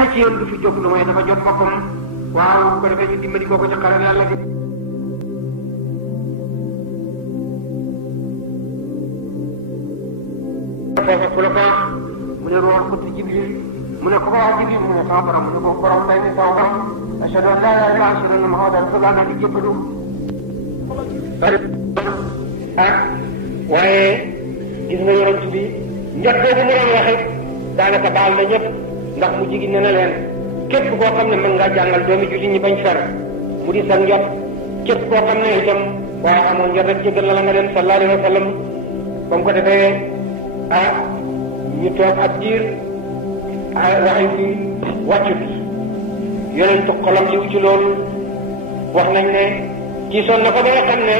na ci yoon du fi jóg lu mooy dafa jot boppam waaw bu ko defee ñu dimbali koo ko ci xaral yàlla gi ku la ko wax mu ne ruuxul qudus Jibril mu ne ku ko wax Jibril mu ne sama borom mu ne ko borom lay ne sama borom ashhadu an laa ilaaha illallaah ashhadu anna muhammadan rasuulullaah naa di jébbalu waaye gis nga yonent bi njot boobu mu doon waxe daanaka baal na ñëpp ndax mu jigi ne na leen képp koo xam ne mën ngaa jàngal doomi julli ñi bañ fer mu di sa njot képp koo xam ne itam waaye amoon njot rek jéggal la nga leen sallallahu alayhi wa sallam ba mu ko defee ñu toog ab diir waxi fi wàccu bi yonentu xolam liw ci loolu wax nañ ne gisoon na ko ba nga xam ne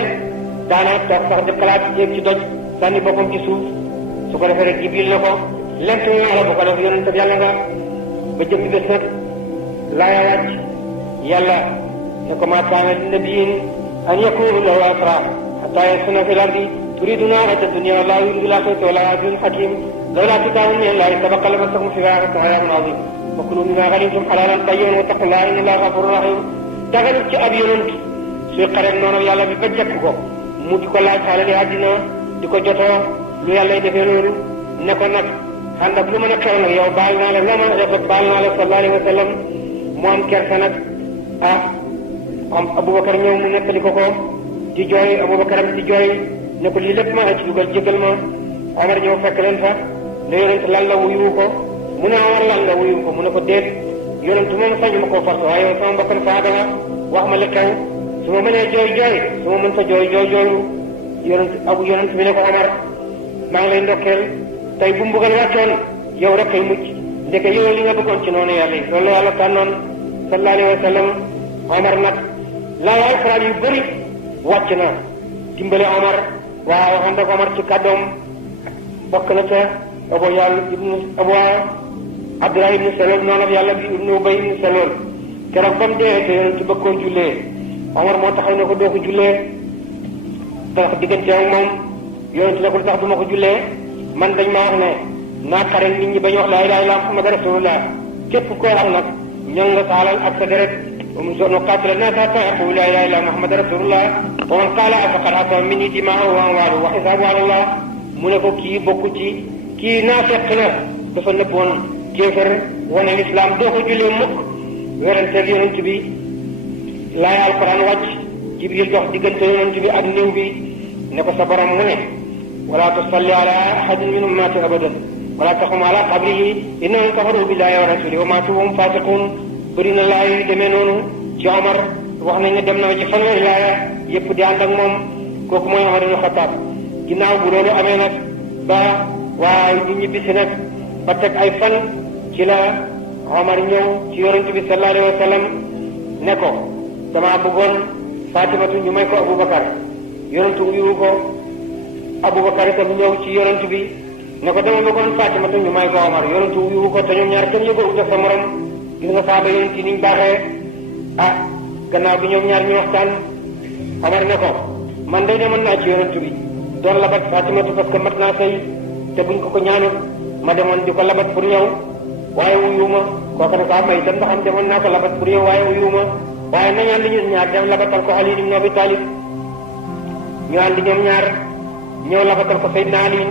daana toog sax di xalaat yéeg ci doj sànni boppam ci suuf su ko defee rek Jibril na ko lent naa la bu ko def yonent yàlla nga ba jëm bés nag laaya wàcc yàlla ne ko maa kaana li nabiyyin an yakuna lahu asra hatta yaskuna fil ardi turiduna arada dunya wallahu yuridu al-akhirata wallahu azizun hakim lawla kitaabun min allahi sabaqa lamassakum fiihaa azaabun aziim wa kulu mimmaa ghanimtum halaalan tayyiban wattaqullaha inna allaha ghafuurun rahiim daganut ci ab yonent suy xareet noonu yàlla bi ba jekk ko mu di ko laaj xaalali àddina di ko jotoo lu yàlla defee loolu ne ko nag ànd ak lu mën a xew nag yow baal naa la loo mën a def baal naa la sallallahu alayhi wa sallam mu am kersa nag am Aboubacar ñëw mu nettali ko di jooy Aboubacar di jooy ne ko lii lépp maa ci dugal jégal ma Omar ñëw fekk leen fa ne yonent lan la wuyu ko mu ne Omar lan la wuyu ko mu ne ko déet yonent moom sañ ma koo fas waaye sama mbokk saaba nga wax ma li xew su ma mënee jooy jooy su ma mën fa jooy jooylu yonent bi ne ko Omar maa ngi lay ndokkeel tey bu mbugal wàccoon yow rek kay mucc ndeke yow li nga bëggoon ci noonu yàlla yi loolu la yàlla tànnoon sallallahu alayhi wa sallam Omar nag laay alxuraan yu bëri wàcc na dimbale Omar waaw ànd ak Omar ci kàddoom bokk na ca Abu Abdullah ibnu Salul noonu ak yàlla bi ibnu Ubay ibnu Salul keroog ba mu dee te yonent bëggoon jullee Omar moo taxaw ne ko doo ko jullee tax diggante ak moom yonent ne ko tax du ma ko jullee man dañ ma wax ne naa xare nit ñi ba ñu wax laa ilaaha illallaah Muhammad rasulullah képp koo wax nag ñoŋ nga sa alal ak sa deret mu sono qaatila naasa hattaa yaquulu laa ilaaha illallaah Muhammad rasulullah wa man qaala faqad asaa minni dimaa'uhu wa amwaaluhu wa hisaabuhu ala Allah mu ne ko kii bokku ci kii naafeq la dafa nëbboon kéefër wane lislaam doo ko jullee mukk weranteeg yonent bi laaya alquran wàcc Jibril dox diggante yonent bi ak néew bi ne ko sa borom mu ne wala tusalli ala ahadin minhum maata abadan wala taqum ala qabrihi innahum kafaru billahi wa rasulihi wa maatu wa hum fasiqun bëri na laaya yu demee noonu ci Omar wax nañ ne dem na ci fanweeri laaya yëpp di ànd ak moom kooku mooy Omar ibn Khattab ginnaaw bu loolu amee nag ba waa ñu ñibbisi nag ba teg ay fan ci la Omar ñëw ci yonent bi sallallahu alayhi wa sallam ne ko dama bëggoon Fatimatu ñu may ko Aboubacar yonent wuyu ko Aboubacar itam ñëw ci yonent bi ne ko dama bëggoon Fatimatu ñu may ko Omar yonent wuyu ko te ñoom ñaar kenn yëgoo def sa morom gis nga saaba yonent yi niñ baaxee gannaaw bi ñoom ñaar ñu waxtaan Omar ne ko man day demoon naa ci yonent bi doon labat Fatimatu parce que mat naa sëy te buñ ko ñaanut ma demoon di ko labat pour ñëw waaye wuyuma kooku ne saa may itam ndax am demoon naa ko labat pour yow waaye wuyuma waaye nañu ànd ñun ñaar dem labatal ko Ali ibn Abi Talib ñu ànd ñoom ñaar ñëw labatal ko Seydina Ali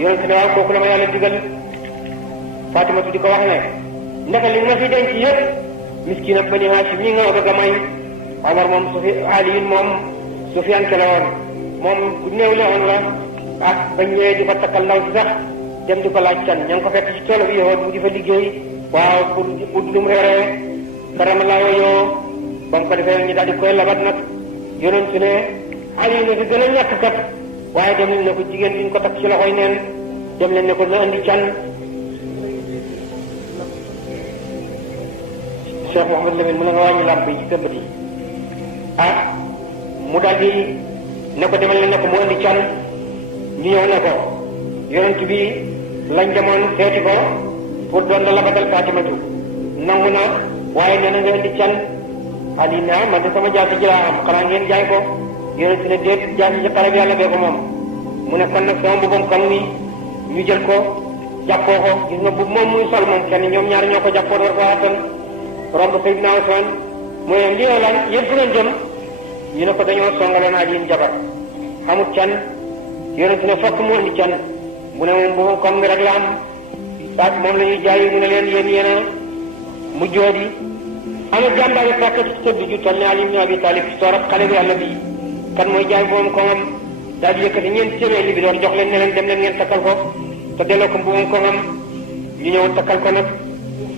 yonent ne waaw kooku la ma yàlla digal Fatimatu di ko wax ne ndaka li nga fi denc yëpp miskina Bani Hashim ñi nga bëgg a may Omar moom Ali moom Sufyaan ke la woon moom ku néew la woon la bañ ñëwee di ko takkal ndaw si sax dem di ko laaj can ña ngi ko fekk ci toolu bi yow mu di fa liggéey waaw pour ut lu mu reeree baram laa wooyoo ba mu ko defee ñu daal di koy labat nag yonent ne Ali na fi gën a ñàkk kat waaye dem leen ne ko jigéen liñ ko takk ci loxoy neen dem leen ne ko na andi can Cheikh Mouhamed Lamine mu ne nga wàññi làmp yi ci këmbat yi mu daal di ne ko demal leen ne ko mu andi can ñu ñëw ne ko yonent bi lañ demoon seeti ko pour doon la labatal Fatimatu nangu na waaye nee na nga indi can Ali ne man de sama jaasi ji laa am xanaa ngeen jaay ko yonent ne déet jaasi ji xale bi yàlla bee ko moom mu ne kon nag sama mbubam kan mi ñu jël ko jàppoo ko gis nga bu moom muy sol moom kenn ñoom ñaar ñoo ko jàppoon war ko attan romb Seydina Usmaan mooy leen lii lan yéen fu ngeen jëm ñu ne ko dañoo songaloon Aliin jabar xamut can yonent ne fokk mu indi can mu ne moom bu comme mi rek la am baat moom la ñuy jaay mu ne leen yéen a mu joodi ana jàmbaari fekk ci tëdd ju toll ne Ali ibn Abi Talib soorab xale bi yàlla bi kan mooy jaay moom ko am daal di yëkkati ñeenti téeméer li bi doon jox leen ne leen dem leen ngeen takkal ko te delloo ko mbuumam ko am ñu ñëw takkal ko nag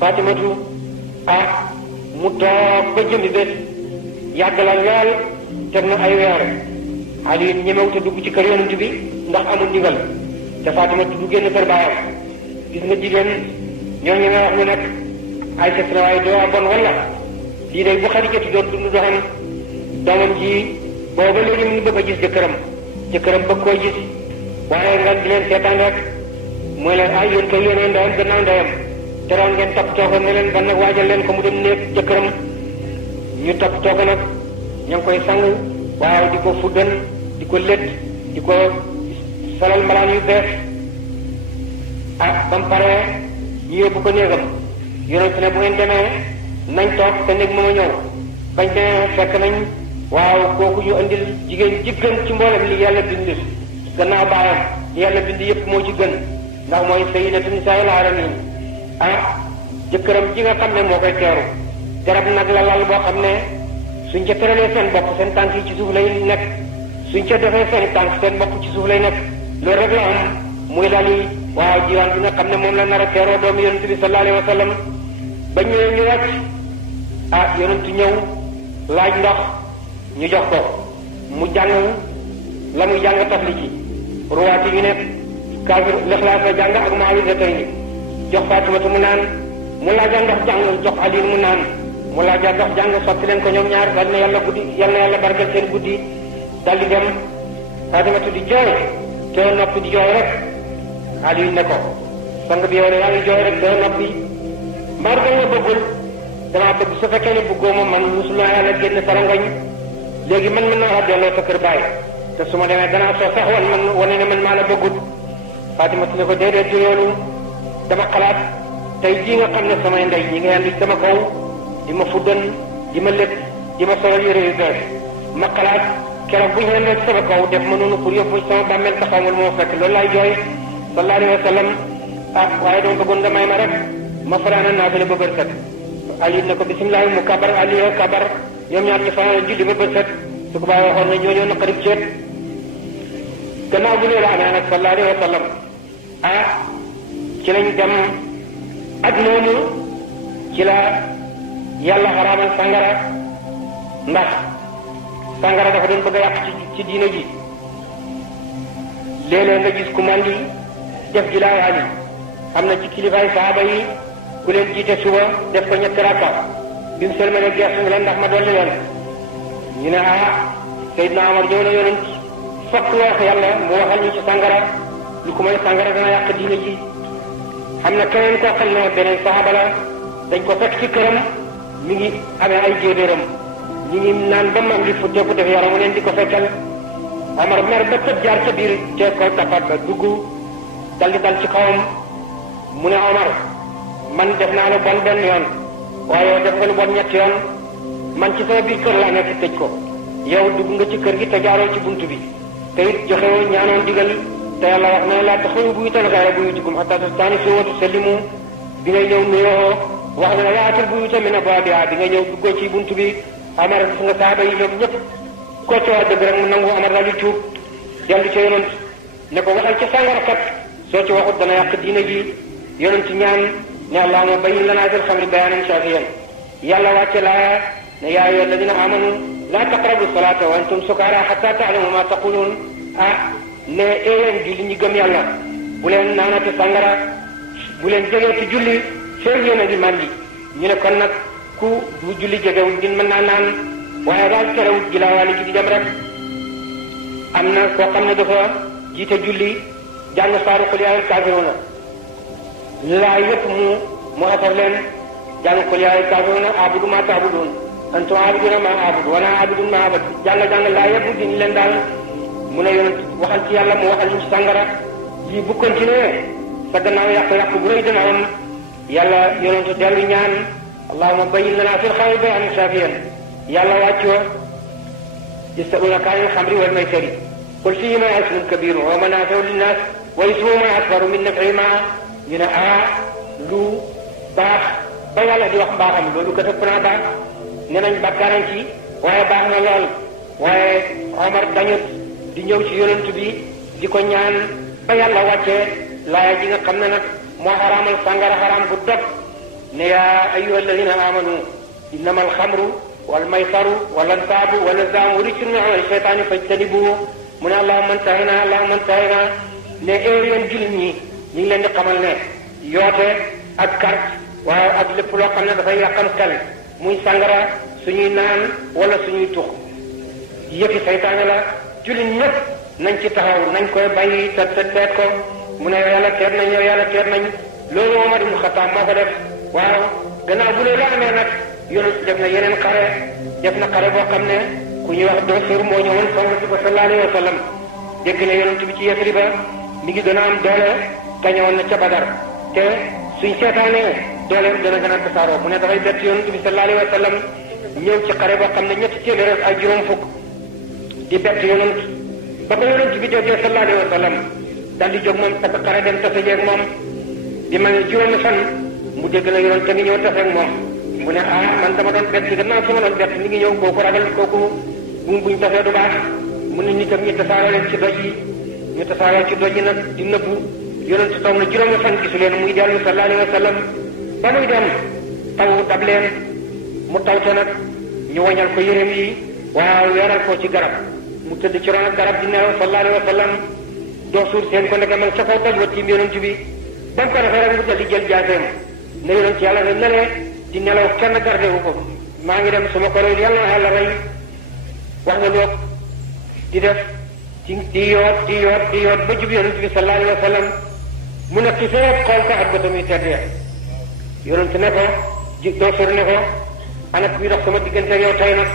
Fatimatu mu toog ba jëmbi bés yàgg la lool teg na ay weer Ali ñemewu te dugg ci kër yonent bi ndax amul ndigal te Fatimatu du génn kër baayam gis nga jigéen ñoo ñeme wax ñu nag ay ses na waaye doo bon wala lii day bu Xadijatu doon dund doxam doomam ji booba léegi mu ngi bëgg a gis jëkkëram bëgg koy gis waaye nga di leen seetaan rek mooy leen ay yéen kay yéenee ndeyam gannaaw ndeyam teroon ngeen toppatoo ko ne leen ban nag waajal leen ko mu dem néeg jëkkëram ñu toppatoo ko nag ña ngi koy sang waaw di ko fuddan di ko lét di ko solal mbalaan yu bees ba mu paree ñu yóbbu ko néegam yonent ne bu ngeen demee nañ toog te néeg ma ñëw bañ demee fekk nañ waaw kooku ñu andil jigéen ji gën ci mboolem li yàlla bind gannaaw baayam li yàlla bind yëpp moo ci gën ndax mooy sayyidatu nisaa'il aalamiin jëkkëram ji nga xam ne moo koy teeru garab nag la lal boo xam ne suñ ca tëralee seen bopp seen tànk yi ci suuf lay nekk suñ ca defee seen tànk seen bopp ci suuf lay nekk loolu rek la am muy lal yi waaw jiwaan bi nga xam ne moom la nar a teeroo doomu yonent bi sallallahu alayhi wa sallam ba ñëwee ñu wàcc yonent ñëw laaj ndox ñu jox ko mu jàng la muy jàng tafli ci ruwaat yi ñu ne kaafir lixlaas la jàng ak maawidatayni jox Faatimatu mu naan mu laaja ndox jàng jox Ali mu naan mu laaja ndox jàng sotti leen ko ñoom ñaar dal na yàlla barkeel seen guddi dal di dem Faatimatu di jooy te noppi di jooy rek Ali ne ko sang bi yow de yaa ngi jooy rek te noppi mbaar da nga bëggul damaa bëgg su fekkee ne bëggoo ma man musulaa yàlla génn sarangañ léegi man mën naa delloo sa kër baay te su ma demee danaa soo sax wane ne man maa la bëggut Faatimatu ne ko déedéet di loolu dama xalaat tey jii nga xam ne samay ndey ñi nga andi sama kaw di ma fuddan di ma lépp di ma solal yére yu bees ma xalaat keroog bu ñu leen sama kaw def ma noonu pour yóbbu sama bàmmeel taxawul moo fekk loolu laay jooy sallallahu alayhi wa sallam waaye dama bëggoon nga may ma rek ma fanaana naa fi la ba bët set Ali ne ko bisimilah mu kabar Ali kabar ñoom ñaar ñu fanaan julli ba bët set su ko bàyyi waxoon ne ñooñoo naqarib ceet gannaaw bi loolu amee nag sallallahu alayhi wa sallam ci lañ dem ak moomu ci la yàlla xaraamal sangara ndax sangara dafa doon bëgg a yàq ci diine ji léeg-léeg nga gis ku mandi def ji laa Ali am na ci kilifaay saaba yi ku leen jiite suba def ko ñetti rakka bi mu sëlmale geestu leen ndax ma dolli leen ñu ne Seydina Omar ñëw na yonent fokk nga wax yàlla mu waxal ñu ci sangara lu ko may sangara dana yàq diine ji am na keneen koo xam ne beneen saxaaba la dañ ko fekk ci këram mi ngi amee ay jéedéeram ñu ngi naan ba mag li futteeku def yaramu leen di ko fekkal Omar mer ba tëb jaar ca biir cee ko tapat ba dugg dal di dal ci kawam mu ne Omar man def naa lu bon benn yoon waaye def nga lu bon ñetti yoon man ci sama biir kër laa nekk tëj ko yow dugg nga ci kër gi te jaaroo ci bunt bi te it joxewoo ñaanoon digal te yàlla wax na laa taxawu buyutan ghayra buyutikum hattaa tasta'nisu wa tusallimu bi ngay ñëw nuyoo wax na la yaatil buyuta min abwaabihaa bi ngay ñëw duggoo ci bunt bi Amar gis nga saaba yi ñoom ñëpp koo ci wax dëgg rek mu nangu Amar daal di tuub dellu ci yonent ne ko waxal ci sàngara kat soo ci waxut dana yàq diine ji yonent ñaan ne allahumma bayyin lanaa fil xamri bayaanan shaafiyan yàlla wàcce laa ne yaa ayyuha alladina amanu laa taqrabu salaata wa antum sukaara xatta taalamu ma taquluun ne yéen julli ñi gëm yàlla bu leen naanati sàngara bu leen jegee ci julli feeg yéen a ngi màndi ñu ne kon nag ku bu julli jegewul din mën naa naan waaye daal terewut gilaawaali gi di dem rek am na koo xam ne dafa jiite julli jàng saaru qul yaa ayyuhal kaafiruuna laa yëpp mu xasar leen jàng qul yaa ayyuhal kaafiruuna a'budu maa ta'buduun antum aabiduuna maa a'budu wa ana aabidun maa abadtum jàng laa yëpp din leen daal mu ne yonent waxal ci yàlla mu waxal ñu ci sàngara lii bu continué sa gannaaw yàqu-yàqu bu rëy dana am yàlla yonentu dellu ñaan allahumma bayyin lana fil xamri bayanan shafiyan yàlla wàccoo yasalunaka anil xamri wal maysiri qul fihima ismun kabirun wa manafi'u linnas wa ismuhuma akbaru min naf'ihima ñu ne lu baax ba yàlla di wax mbaaxam loolu kat ëpp naa baax ne nañ bàkkaaran ci waaye baax na lool waaye Omar dañut di ñëw ci yonent bi di ko ñaan ba yàlla wàccee laaya ji nga xam ne nag moo xaraamal sàngara xaraam bu dog ne yaa ayyuha alladina amanu innama alxamru wal maysaru wal ansaabu wal azlaamu rijsun min amali shaytaani fajtanibuhu mu ne allahumma antahina ne yéen jullit ñi ñu ngi leen di xamal ne yoote ak carte waaw ak lépp loo xam ne dafay yàqam xel muy sàngara suñuy naan wala suñuy tux yëfi saytaane la jullit ñëpp nañ ci taxaw nañ koy bàyyi te teet ko mu ne yàlla teet nañ loolu Omar ibn Khattab moo ko def waaw gannaaw bu loolu amee nag yonent def na yeneen xare def na xare boo xam ne ku ñuy wax Dosur moo ñëwoon song si ko sallallahu alayhi wa sallam dégg ne yonent bi ci Yasriba mi ngi gën a am doole gañoon na ca Badar te suñ seetaanee dooleem dana gën a tasaaroo mu ne dafay bett yonent bi sallallahu alayhi wa sallam ñëw ci xare boo xam ne ñetti téeméer ak juróom fukk di bett yonent ba ko yonent bi déggee sallallahu alayhi wa sallam daal di jóg moom takk xare dem tase jeeg moom bi ma juróomi fan mu dégg na yonent ngi ñëw tase ak moom mu ne man dama doon bett gannaaw sama doon bett mi ngi ñëw kooku ragal kooku buñ tasee du baax mu ne nitam ñi tasaaroo leen ci doj yi ñu tasaaroo ci doj yi nag di nëbbu yonent toog na juróomi fan gisu leen muy dellu sallallahu alayhi wa sallam ba muy dem taw dab leen mu tawte nag ñu wañal ko yéreem yi waaw weeral ko ci garab mu tëdd ci ron garab di nelaw sallallahu alayhi wa sallam doo suur seen ko ndeke man ca kaw doj wa tiim yonent bi ba mu ko defee rek mu dal di jël jaaseem ne yonent yàlla ne nelee di nelaw kenn garde wu ko maa ngi dem suma ko rey yàlla na yàlla rey wax nga loog di def di yoot ba jub yonent bi sallallahu alayhi wa sallam mu ne ki fee xool ko ak bëtam yu teddee yonent ne ko doo suur ne ko ana kuy dox sama diggante ak yow tey nag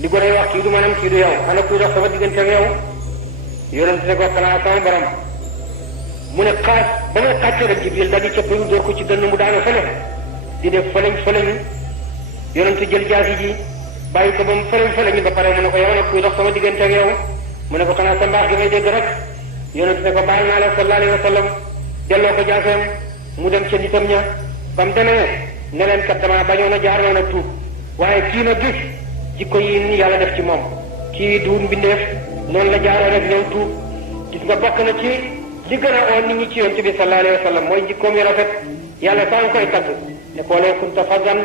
li gone wax kii du manam kii du yow ana kuy dox sama diggante ak yow yonent ne ko xanaa sama borom mu ne xaas ba may xàccee rek Jibril daal di cëppalu door ko ci dënn mu daanu fële di def fëleñ yonent jël jaasi ji bàyyi ko ba mu fëleñ ba pare mu ne ko yow nag kuy dox sama diggante ak yow mu ne ko xanaa sa mbaax gi may dégg rek yonent ne ko baal naa la sallallahu alayhi wa sallam delloo ko jaaseem mu dem ca nitam ña ba mu demee ne leen kat dama bañoon a jaar noon a tuub waaye kii na gis jikko yi ni yàlla def ci moom kii duun mbindeef noonu la jaaroo rek ñëw tuub gis nga bokk na ci li gën a oon nit ñi ci yonent bi sallallahu alayhi wa sallam mooy jikkoom yu rafet yàlla saa nga koy tagg ne ko law kunta faddan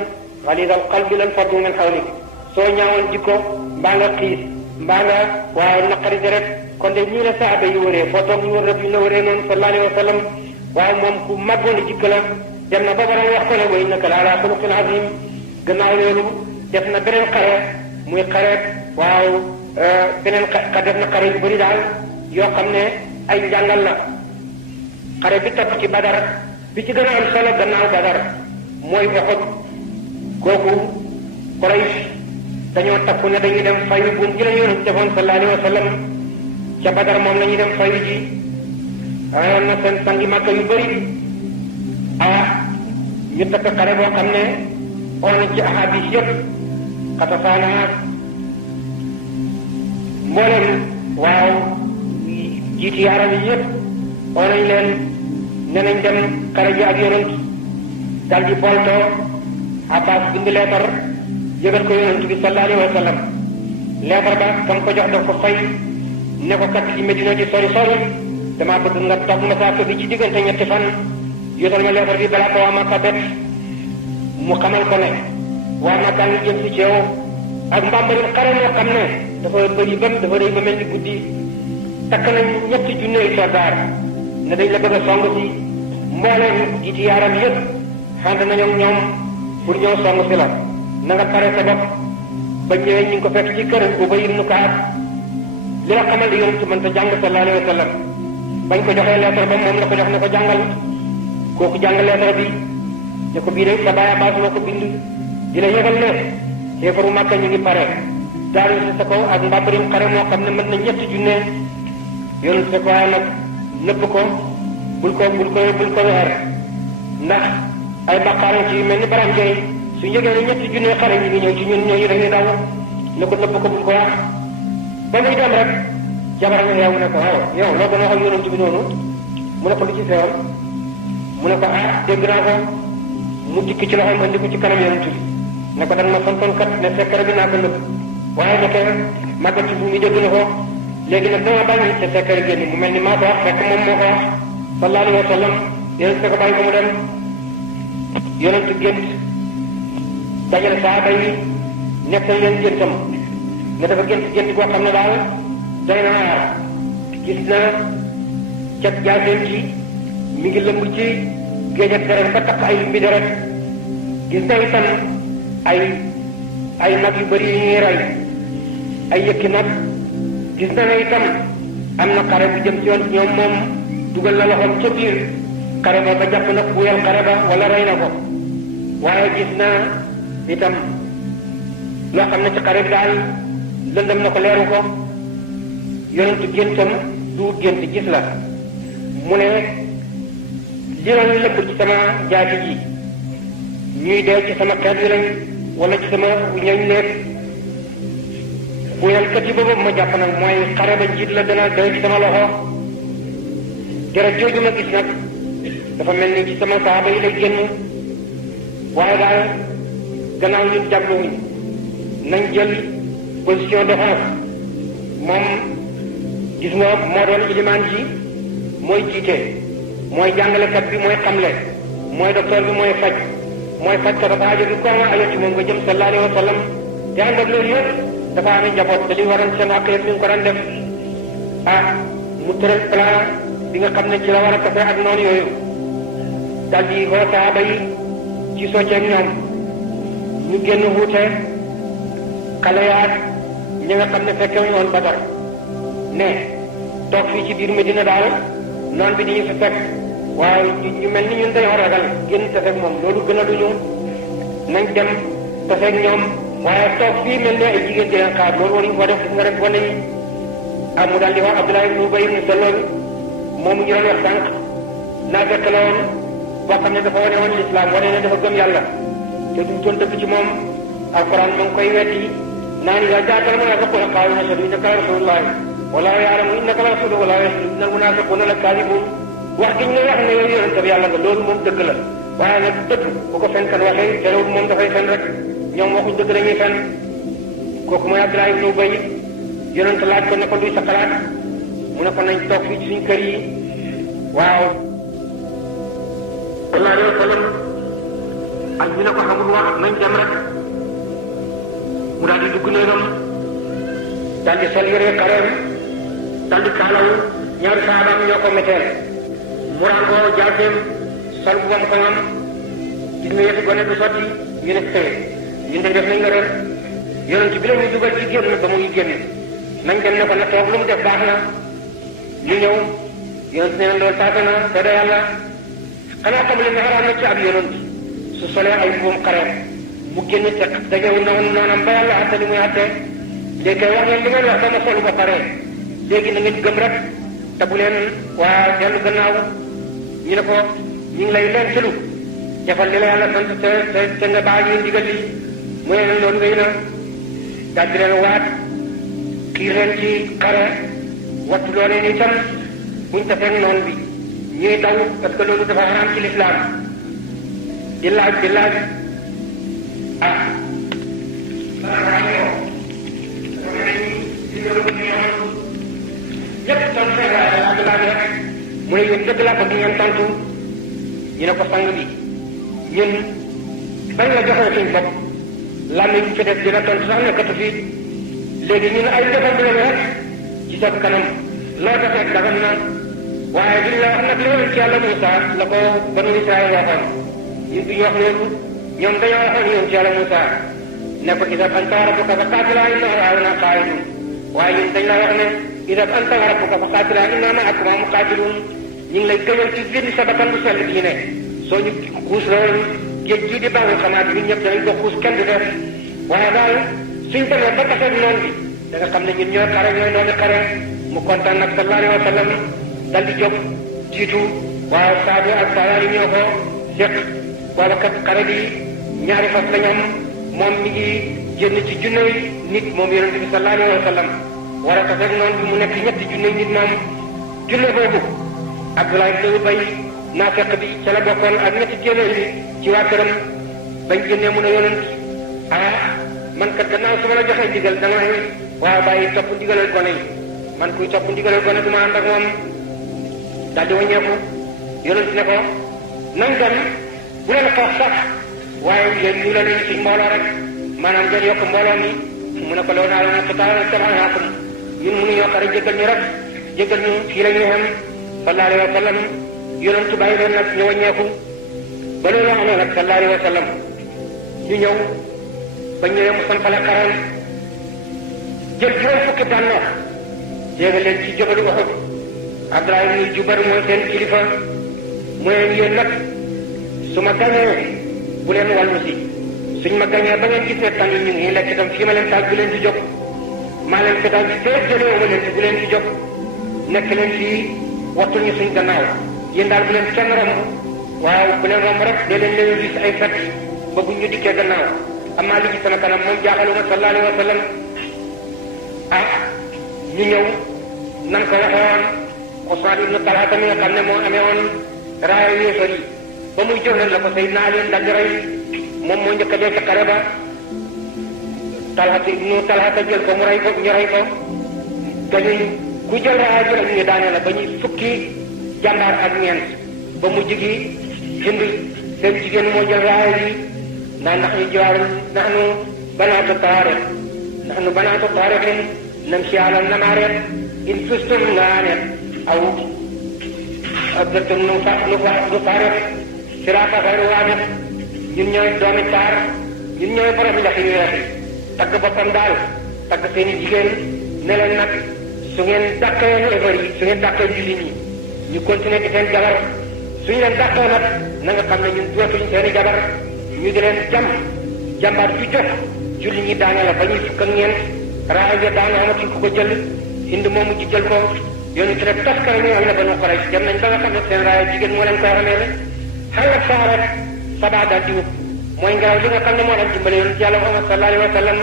ghalidal qalbi lan faddu min hawlik soo ñaawoon jikko mbaa nga xiis mbaa nga waaye naqari deret kon de ñii la saaba yi wëree foo toog ñu wër rek ñu la wëree noonu sallallahu alayhi wa sallam waaye moom ku màggoon jikko la dem na ba borom wax ko ne wa innaka la ala xuluqin azim gannaaw loolu def na beneen xare muy xare waaw beneen def na xare yu bëri daal yoo xam ne ay njàngal la xare bi topp ci Badar bi ci gën a am solo gannaaw Badar mooy Uhud kooku Quraysh dañoo takku ne dañuy dem fayu buum ji la Yonent defoon sallallahu alayhi wa sallam ca Badar moom la ñuy dem fayu ji ayoon na seen sangi Makka yu bëri ñu takk xare boo xam ne oo na ci ahadis yëpp Xatafaana mboolem waaw jiiti yaaram yi yëpp oo nañ leen ne nañ dem xare ji ak Yonent dal di booltoo Abbas bind leetar yëgal ko Yonent bi sallallahu alayhi wa sallam leetar ba kam ko jox daf ko fay ne ko kat ci Medina ji sori damaa bëgg nga toog masaafo bi ci diggante ñetti fan yotal ma leetar bi balaa ko waa Makka bett mu xamal ko ne waa Makka ngi jëm si ci yow ak mbambarim xare moo xam ne dafa bëri dafa rëy ba mel ni guddi takk nañ ñetti junneey soldaar ne dañ la bëgg a song si mbooleem jiiti yaaram yëpp xànd nañu ak ñoom pour ñëw song si la na nga pare sa bopp ba ñëwee ñu ngi ko fekk ci kër Ubay ibn Kaab li la xamal di Yonent mënta jàng sallallahu alayhi wa sallam bañ ko joxee lettre ba moom la ko jox ne ko jàngal kooku jàng lettre bi ne ko bii de sa baay Abbas moo ko bind di la yëgal ne xeefaru Makka ñu ngi pare daal si sa kaw ak mbàmbarim xare moo xam ne mën na ñetti junne Yonent ne ko waaye nag nëbb ko bul ko weer ndax ay baqaara ci mel ni baram jey su njëgee ne ñetti junne xare ñi ngi ñëw ci ñun ñooñu dañuy daw ne ko nëbb ko bul ko wax ba muy dem rek jabaram yeewu ne ko waaw yow loo doon wax ak yonent bi noonu mu ne ko lu ci seewam mu ne ko dégg naa ko mu dikk ci loxoom andi ko ci kanam yonent bi ne ko dan ma santoon kat ne secret bi naa ko nëbb waaye nag màggat ci bu mi dégg na ko léegi nag dama bañ te secret génn mu mel ni maa ko wax fekk moom moo ko wax sallallahu alayhi wa sallam yonent ne ko bàyyi ko mu dem yonent gént dajale saaba yi nekkal leen géntam ne dafa gént koo xam ne daal doy na waar gis na cat jaaseen ci mi ngi lëmb ci géej ak deret ba takk ay lumbi deret gis na itam ay nag yu bëri yu ñuy rey ay yëkki nag gis na ne itam am na xare bu jëm ci yoon ñoom moom dugal na loxoom ca biir xare ba ba jàpp nag buyal xare ba wala rey na ko waaye gis na itam loo xam ne ci xare bi daal lëndam na ko leeru ko yonentu géntam du gént gis la mu ne li la lëbb ci sama jaati ji ñuy dee ci sama xeet wi lañ wala ci sama ñañ nekk buyalkat yi boobu ma jàpp nag mooy xare ba jiit la dana dee ci sama loxo deret jooju ma gis nag dafa mel ni ci sama saaba yi lay génn waaye daal gannaaw ñun jàppluwuñ nañ jël position défense moom gis nga moo doon ilimaan ji mooy jiite mooy jàngalekat bi mooy xamle mooy docteur bi mooy faj ko dafa aajo bi ko ma ayo ci moom nga jëm sallallahu alayhi wa sallam te ànd ak loolu yëpp dafa amee njaboot te li waroon seen àq yëpp mi ngi ko daan def mu tëral plan bi nga xam ne ci la war a tase ak noonu yooyu daal di woo saaba yi ci socceeg ñoom ñu génn wuute xale yaat ñi nga xam ne fekke ñu woon Badar ne toog fii ci biir Medina daal noon bi di ñu fi fekk waaye ñu mel ni ñun dañoo ragal génn taseeg moom loolu gën a duñu nañ dem taseeg ñoom waaye toog fii mel ni ay jigéen di leen xaar loolu waruñu ko def gis nga rek wane yi mu daal di wax Abdullah ibn Ubay ibn Salul moom ñu doon wax sànq naa fekk la woon boo xam ne dafa wane woon lislaam wane ne dafa gëm yàlla te duñ doon dëgg ci moom alquran mu ngi koy weddi naan yaa jaatal munaafiquuna qaaluu nashhadu innaka la rasulullaah wallaahu ya'lamu innaka la rasuluhu wallaahu yashhadu innal munaafiquuna la kaadibuun wax gi ñu lay wax ne yow yonent bi yàlla nga loolu moom dëgg la waaye nag dëgg bu ko fenkat waxee terewul moom dafay fen rek ñoom waxuñ dëgg dañuy fen kooku mooy Abdullah ibn Ubay yonent laaj ko ne ko luy sa xalaat mu ne ko nañ toog fii ci suñ kër yi waaw sallallahu alayhi wa sallam ak ñu ne ko xamul wax nañ dem rek mu daal di dugg néegam daal di sol yére xareem daal di kaalaw ñaari saabaam ñoo ko meteel mu ràngoo jaaseem sol bu bam koŋam gis nga yëfi gone du sotti ñu ne ñun de def nañ nga ren yonent bi la ñu dugal ci génn ba muy génn nañ dem ne ko na toog lu mu def baax na ñu ñëw yonent nee na loolu taate na seede yàlla xanaa xam ne xaraam na ci ab yonent su solee ay buum xareem mu génn te dajewu noonam ba yàlla àtte li muy àtte léegi kay wax ngeen li ngeen wax ba ma solu ba pare léegi na ngeen gëm rek te bu leen waa dellu gannaaw ñu ne ko ñu ngi lay leen selu defal li la yàlla sant te nga baal ñu ndigal li mu ne leen loolu wéy na daal di leen waat xiir leen ci xare wattu loo leen itam buñ tafeeg noonu bi ñuy daw parce que loolu dafa xaraam ci lislaam di laaj ñëpp tontu rek mu ne yéen dëgg laa ko di ngeen tontu ñu ne ko sang bi ñun bañ la joxee suñ bopp làmmi bi ci def dina tontu sax nekkatu fi léegi ñun ay defal bi lañu rek ci sa kanam loo def rek dafa na waaye duñ la wax nag li woon ci yàlla Moussa la ko banu Israël waxoon ñun duñu wax loolu ñoom dañoo waxoon ñoom ci yàlla Moussa ne ko idab anta wa rabbuka fa qaatilaa innaa haahunaa qaa'iduun waaye ñun dañ la wax ne idab anta wa rabbuka fa qaatilaa innaa ma'akumaa muqaatiluun ñu ngi lay gëñal ci biir sa bakkan bu sell bi ñu ne soo ñu xuus loolu géej gii di baaxul xamaat ñun ñëpp danañ ko xuus kenn du def waaye daal suñ demee ba taxeeg noonu bi da nga xam ne ñun ñooy xare ñooy noonu xare mu kontaan nag sallallahu alayhi wa sallam dal di jóg jiitu waaw Saadu ak Salaali ñoo ko seq booba kat xare bi ñaari fas la ñoom moom mi ngi génn ci junney nit moom yonente bi sallallahu alayhi wa sallam war a taseeg noonu bi mu nekk ñetti junney nit moom junne boobu Abdullah ibn Ubay naafeq bi ca la bokkoon ak ñetti téeméer yi ci waa këram bañ génnee mun a yonent man kat gannaaw su ma la joxee ndigal da nga may waaw bàyyi topp ndigalal gone yi man kuy topp ndigalal gone du ma ànd ak moom daal di wàññeeku yonent ne ko nañ dem bu leen xeex sax waaye yéen ñu leen ci mbooloo rek maanaam ngeen yokk mbooloo mi mu ne ko loolu naa la ne taala tabaxaakum ñun mënuñoo xare jéggal ñu rek jéggal ñu fii la ñu xem sallallahu alayhi wa sallam yonent bàyyi leen nag ñu wàññeeku ba loolu amee nag sallallahu alayhi wa sallam ñu ñëw ba ñëwee mu sampale xaral jël juróom fukki tànnoor jéega leen ci jógalu Uhud Abdullah ibn Jubayr mooy seen kilifa mooy yéen nag su ma gañee bu leen wàllu si suñ ma gañee ba ngeen gisee tànn ñu ngi lekk itam fii ma leen taal bu leen ci jóg maa leen fi daal feeg jëlee ma leen ci bu leen ci jóg nekk leen fii wattul ñu suñ gannaaw yéen daal bu leen kenn romb waaw bu leen romb rek dee leen leen gis ay fet ba bu ñu dikkee gannaaw amaa li ci sama kanam moom jaaxaluma sallallahu alayhi wa sallam ñu ñëw nan ko waxee woon Usmaan ibnu Talha mi nga xam ne moo amee woon raaya yéefar yi ba muy jóg la ko Seydina Ali daal di rey moom moo njëkk a dee ca xare ba Talha ibnu Talha jël ko mu rey ko ñu rey ko dañuy ku jël raaya jël ñu daane la ba ñuy fukki jàmbaar ak ñeent ba mujj gi Hind seen jigéen moo jël raaya yi ndax ndax ñu jiwaar ndax nu banaatu taarix ndax nu banaatu taarixin namshi ala namaareet in fustum ngaaneet aw abdatum nu taarix siraata xayru waaneet ñun ñooy doomi taar ñun ñooy borom ndax yu weex yi tagg boppam daal tagg seen i jigéen ne leen nag su ngeen dàqee xeefar yi su ngeen dàqee jullit ñi ñu continuer di seen jabar suñu leen dàqee nag na nga xam ne ñun dootuñ seen i jabar ñu di leen jàmbaar ju jox julli ñi daane la ba ñuy fukk ak ñeent raaya daane amatuñ ku ko jël Hind moomu ci jël ko yoonu ci rek taskara ñu am na Banu Quraysh dem nañ ba nga xam ne seen raaya jigéen moo leen koy xamee ne xalak saa rek sabaa daal di wut mooy ngelaw li nga xam ne moo leen dimbale yoonu ci yàlla Muhammad sallallahu alayhi wa sallam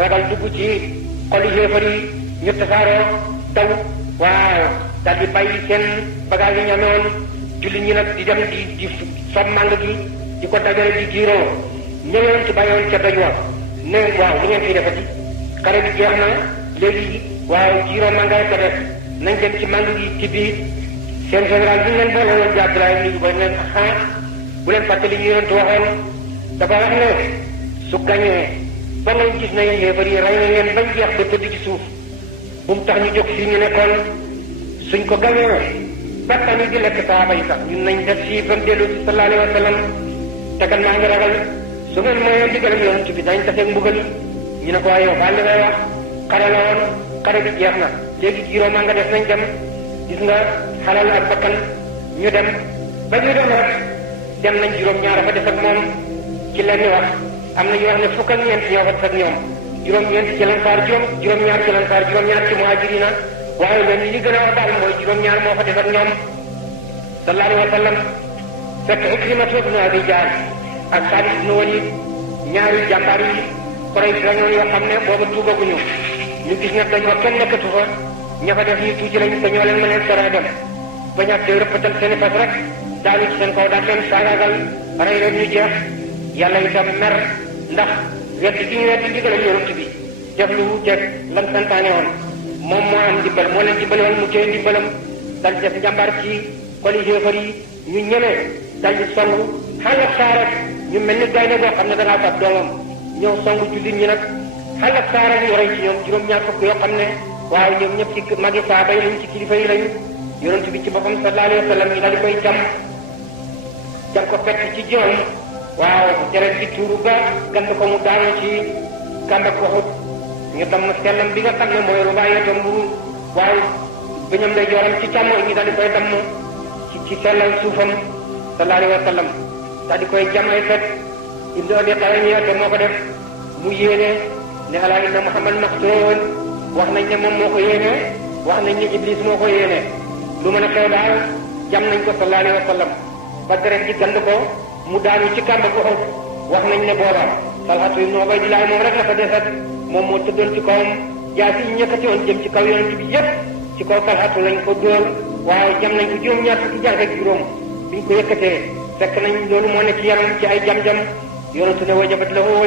ragal dugg ci xoli yéefar yi ñu tasaaroo daw waaw daal di bàyyi seen bagage yi ñu amee woon julli ñi nag di dem di sob màng gi di ko dajale di giiroo ñëwoon ci bàyyoon ca doj wa ne waaw li ngeen fiy defati xare bi jeex na léegi waaw giiroo màngaay ko def nañ dem ci màng gi ci biir seen général bi ñu leen boole woon di Abdoulaye ibn Jubayr ne bu leen fàttali ñu yonent waxoon dafa wax ne su gañee ba ngay gis na yéefar yi rey nañ leen bañ jeex ba tëdd ci suuf bu mu tax ñu jóg fii ñu nekkoon suñ ko gañee ba tamit di lekk saaba yi sax ñun nañ def fii ba mu dellu ci sallallahu alayhi wa sallam te kan maa ngi ragal su ngeen mooyee ndigalam yonent bi dañ taseeg mbugal ñu ne ko waaye yow baal li ngay wax xare la woon xare bi jeex na léegi jiiroo maa nga def nañ dem gis nga xalal ak bakkan ñu dem ba ñu dem rek dem nañ juróom-ñaar fa def ak moom ci lenn wax am na ñu wax ne fukk ak ñeent ñoo fa def ak ñoom juróom-ñeent ci lansaar juróom-ñaar ci lansaar juróom-ñaar ci muhajirina waaye leen li gën a wax daal mooy juróom-ñaar moo fa def ak ñoom sallallahu alayhi wa sallam fekk Ikrimatu ibn Abi Jahl ak Xaalid ibn Walid ñaari jàmbaar yi Quraysh la ñoon yoo xam ne booba tuubaguñu ñu gis ne dañoo kenn nekkatu fa ña fa def ñu tuuti lañ te ñoo leen mën leen sara dem ba ñàkk de rëppatal seen i fas rek daanu ci seen kaw daal leen saagaagal rey leen ñu jeex yàlla itam mer ndax weddi gi ñu weddi ndigal yonent bi def lu wuuteeg lam santaane woon moom moo am ndimbal moo leen dimbale woon mu téye ndimbalam dal def njàmbaar ci xoli yéefar yi ñu ñeme dal di song xalak saa rek ñu mel ni gaynde boo xam ne dangaa fab doomam ñëw song jullit ñi nag xalak saa rek ñu rey ci ñoom juróom-ñaar fukk yoo xam ne waaw ñoom ñëpp ci magi saaba yi lañ ci kilifa yi lañu yonent bi ci boppam sallallahu alayhi wa sallam ñu daal di koy jam ko fekk ci joom waaw deret bi tuuru ba gand ko mu daanu ci kàmbak Uhud ñu damm sellam bi nga xam ne mooy rubaayatam bu waaw bañam day jooram ci càmmoñ ñu daal di koy damm ci sellal suufam sallallahu alayhi wa sallam daal di koy jam ay fet Ibnu Abi Talha te moo ko def mu yéene ne alaa inna Muhammad maqtuul wax nañ ne moom moo ko yéene wax nañ ne Iblis moo ko yéene lu mën a xew daal jam nañ ko sallallahu alayhi wa sallam ba deret ji gand ko mu daanu ci kàmb ko xëy wax nañ ne booba Talhatu ibn Ubaydillah moom rek la fa desat moom moo tëddoon ci kawam jaasi yi ñëkkati woon jëm ci kaw yonent bi yépp ci kaw Talhatu lañ ko dóor waaye jam nañ ko juróom-ñaar fukki jànk ak juróom biñ ko yëkkatee fekk nañ loolu moo ne ci yaram ci ay jam-jam yonentu ne wajabat la woo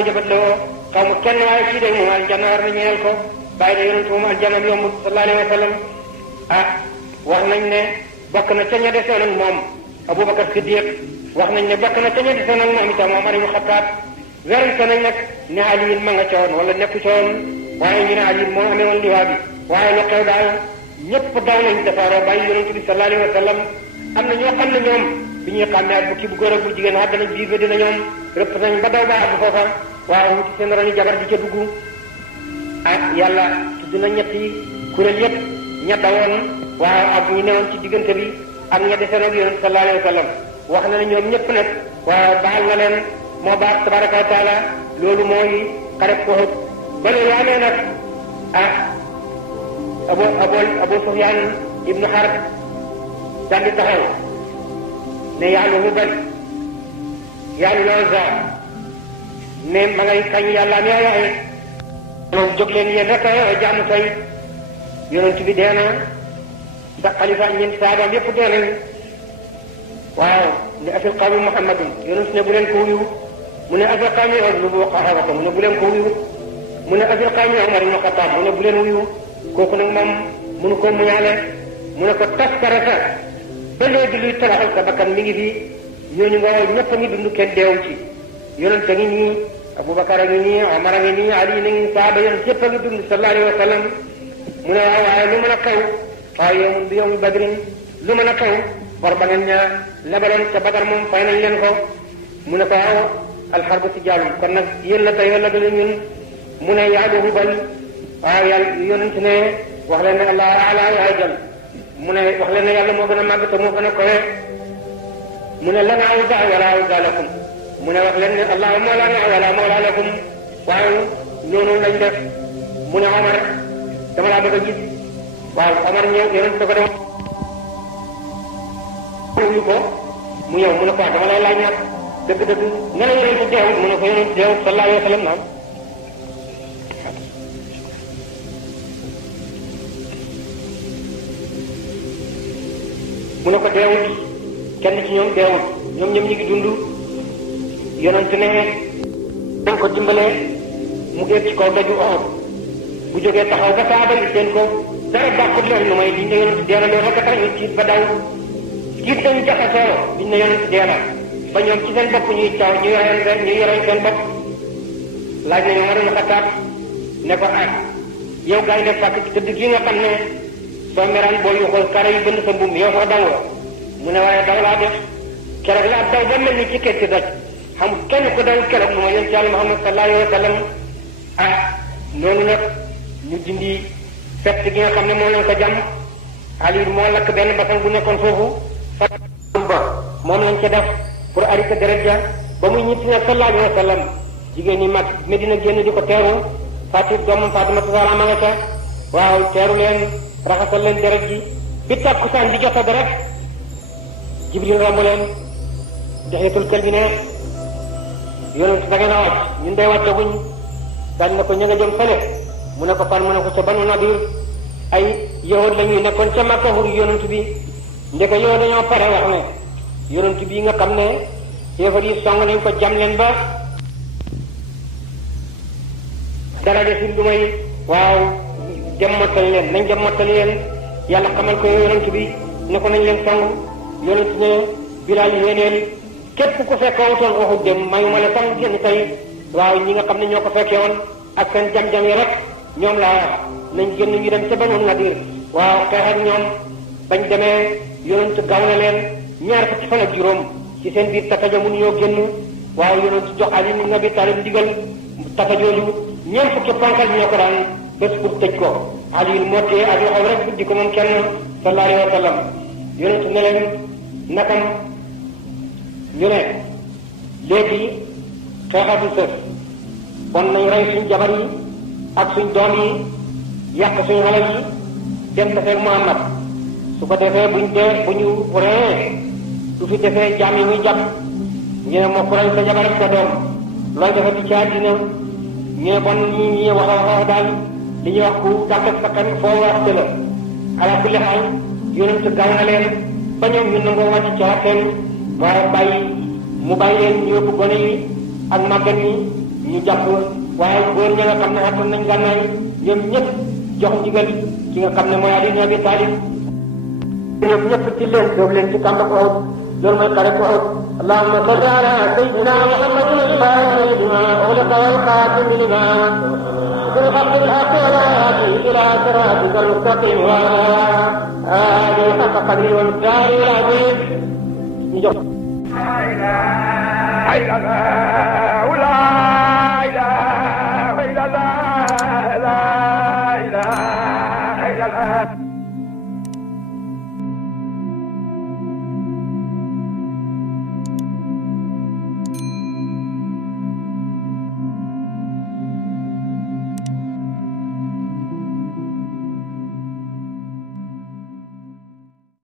xaw ma kenn waaye kii day moom aljanna war na ñeel ko bàyyi na yonentu moom aljanna bi yomb sallallahu alayhi wa sallam wax nañ ne bokk na ca ña desoon ak moom Abubakar Siddiq wax nañ ne bokk na ca ña desoon ak moom itam Omar ibn Khattab werante nañ nag ne Ali ma nga ca woon wala nekku ca woon waaye ñu ne Ali moo amee woon liwaa bi waaye lu xew daal ñëpp daw nañ defaaroo bàyyi yonentu bi sallallahu alayhi wa sallam am na ñoo xam ne ñoom bi ñuy xàmmee ak bu kii bu góor ak bu jigéen àgg nañ biir ba dina ñoom rëpp nañ ba daw ba àgg foofa waaye wuti seen rañu jabar di ca dugg yàlla tudd na ñetti kuréel yëpp ña dawoon waaye ak ñi newoon ci diggante bi ak ña deseen ak yonent sallallahu alayhi wa sallam wax na ne ñoom ñëpp nag waaye baal na leen moo baax tabaraka wa taala loolu mooy xareb ko xëpp ba loolu amee nag Abu Sufyaan ibnu Harb daldi taxaw ne yàlla mu ban yàlla Uzza ne ma ngay kañ yàlla am yaay moom jóg leen yéen rek jàmm tey yonent bi dee na sa xalifa ñun saabaam yépp dee nañ waaw ne afil qawmi Muhammadin yonent ne bu leen ko wuyu mu ne afil qawmi Uslubu Qahaawata mu ne bu leen ko wuyu mu ne afil qawmi Umar ibn Khattab mu ne bu leen wuyu kooku nag moom mënu ko muñaale mu ne ko taskarata ba léegi luy taraxal sa bakkan mi ngi fi ñooñu nga woo ñëpp a ngi dund kenn deewu ci yonent a ngi nii Abubakar a ngi nii Omar a ngi nii Ali na ngi saaba yonent yëpp a ngi dund sallallahu alayhi wa sallam mu ne waaw waaye lu mën a xew waaye yowmun bi yowmi badrin lu mën a xew bor ba ngeen ña lebaloon ca Badar moom fay nañ leen ko mu ne ko waaw alxarbu si jaalum kon nag yéen la tey wala dana ñun mu ne yaadu hubal waaw yàlla yonent ne wax leen ne allah ala yaay jël mu ne wax leen ne yàlla moo gën a màgg te moo gën a kowe mu ne lana awza wala awza lakum mu ne wax leen ne allahu mawlana wala mawla lakum waaw noonu lañ def mu ne Omar dama laa bëgg a gis waaw Omar ñëw yonent da ko dem wuyu ko mu ñëw mu ne ko dama lay laaj nag dëgg-dëgg nga ne yonent deewut mu ne ko yonent deewut sallallahu alayhi wa sallam naam mu ne ko deewut kenn ci ñoom deewut ñoom ñoom ñu ngi dund yonent ne dañ ko dimbalee mu géeg ci kaw daju Uhud bu jógee taxaw ba saaba yi seen ko dara bàqut leen lu may liñ ne yonent dee na loolu rek a tax ñu tiit ba daw tiit dañu jaxasoo liñ ne yonent dee na ba ñoom ci seen bopp ñuy taw ñu yoroon seen bopp laaj nañu Umar ibn Xattaab ne ko yow gaa yi def fàkk ci tëdd gi nga xam ne soo meraan boo yu xool kare yu bënn sa mbuum yow sax daw mu ne waaye daw laa def keroog laa daw ba mel ni ci kër ci doj xam kenn ko daw keroog lu ma yonent Yàlla Muhammad sallallahu alayhi wa sallam noonu nag ñu dindi fett gi nga xam ne moo leen ko jàmm Ali moo lakk benn basan bu nekkoon foofu fa ba moom lañ ca def pour arrêter deret ja ba muy ñitti nag sallallahu alayhi wa sallam jigéen ñi mag Medina génn di ko teeru Fatou doomam Fatimatu Zahra ma nga ca waaw teeru leen raxasal leen deret ji bi takkusaan di jota rek Jibril romb leen Dihyatul Kalbi ne yonent da ngeen a wàcc ñun day wàccaguñ daal na ko ña nga jëm fële mu ne ko fan mu ne ko ca Banu Nadir ay yahud la ñuy nekkoon ca Makka hur yonent bi ndeke yow dañoo pare wax ne yonent bi nga xam ne yéefar yi song nañ ko jam leen ba dara desul du may waaw dem mottali leen nañ dem mottali leen yàlla xamal ko yonent bi ne ko nañ leen song yonent ne Bilaal yéeneel képp ku fekkewutoon Uhud dem mayuma la sax génn tey waaw ñi nga xam ne ñoo ko fekkee woon ak seen jam-jam yi rek ñoom laa nañ génn ñu dem ca Banu Nadir waaw xeex ak ñoom bañ demee yonent gaaw na leen ñaar fukki fan ak juróom ci seen biir tataja mun ñoo génn waaw yonent jox Ali ibn Abi Talib ndigal tata jooju ñeent fukki ponkal ñoo ko daan bés pour tëj ko Ali moo téye ak loxoom rek buddi ko moom kenn sallallahu alayhi wa sallam yonent ne leen nakam ñu ne léegi xeexatu sëf bon nañ rey suñ jabar yi ak suñ doom yi yàq suñ xalal yi dem tafeeg Muhammad su ko defee bu ñu ree du fi defee jaam yi muy jàpp ñu ne moo ko rey sa jabar ak sa doom looy defe di ci àddina ñu ne bon ñi wax daal li ñuy wax ku gàtt ak sakkan foo waxte la ala kulli xaal yonent gal na leen ba ñoom ñu nangoo wàcc ca waxteen waaye mu bàyyi leen ñu yóbbu gone yi ak màggat yi ñu jàpp waaye góor ña nga xam ne attan nañ gànnaay ñoom ñëpp jox ndigal ki nga xam ne mooy Ali ibn Abi Talib ñoom ñëpp ci leen doob leen ci kàmb ko loolu mooy xare ko allahumma salli ala sayyidina muhammadin al-fatih lima ughliqa wal khatim lima بالحق الحق والهادي الى صراطك المستقيم وعلى اله حق قدره ومقداره العظيم